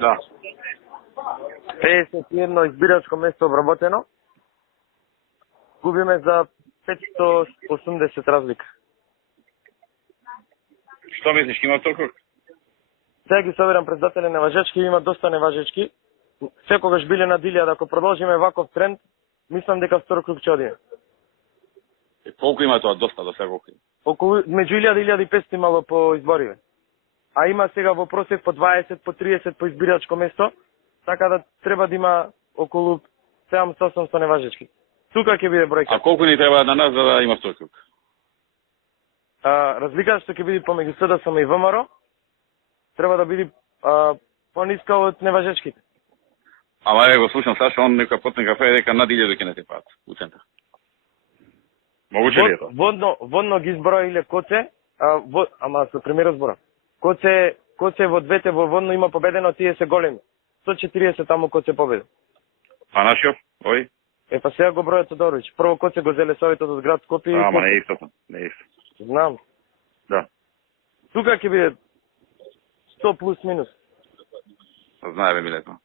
Да. 51 избирачко место обработено. Губиме за 580 разлика. Што мислиш, има толку? Сега ги собирам председатели неважечки, има доста неважечки. Секогаш биле на 1000, ако продолжиме ваков тренд, мислам дека втор круг ќе одиме. Колку има тоа доста до сега колку? Околу меѓу 1000 и 1500 имало по избориве. А има сега во просек по 20, по 30 по избирачко место, така да треба да има околу 700-800 неважечки. Тука ќе биде бројка. А колку ни треба на нас за да има втор круг? Разлика што ќе биде помеѓу СДСМ и ВМРО, треба да биде пониска од неважечките. Ама го слушам Саша, он нека потне кафе дека над 1000 ќе не те пат у центар. Могуче ли е тоа? Водно ги изброиле Коце, ама со пример збора. Коце во двете во водно има победено, тие се големи. 140 таму Коце победи. А нашиот? Ој? Па сега го бројат Тодорович. Прво Коце го зеле советот од град Скопје. Ама не е истото, не е исто. Знам. Да. Тука ќе биде 100 плюс минус. Знаеме милето.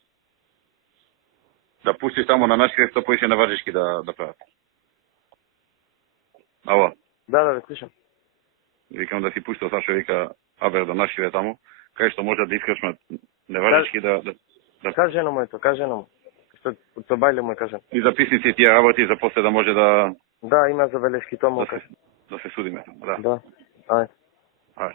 Да пустиш само на нашите 100 поише на важички да прават. Ало. Да, ве слушам. Викам да си пуштал Сашо, вика, абе да нашиве таму, кај што може да искашме неважички да. Кажено му. Што бајле му кажам. И записници тие работи за после да може да. Да, има забелешки тоа му да се судиме. Да. Да. Ај. Ај.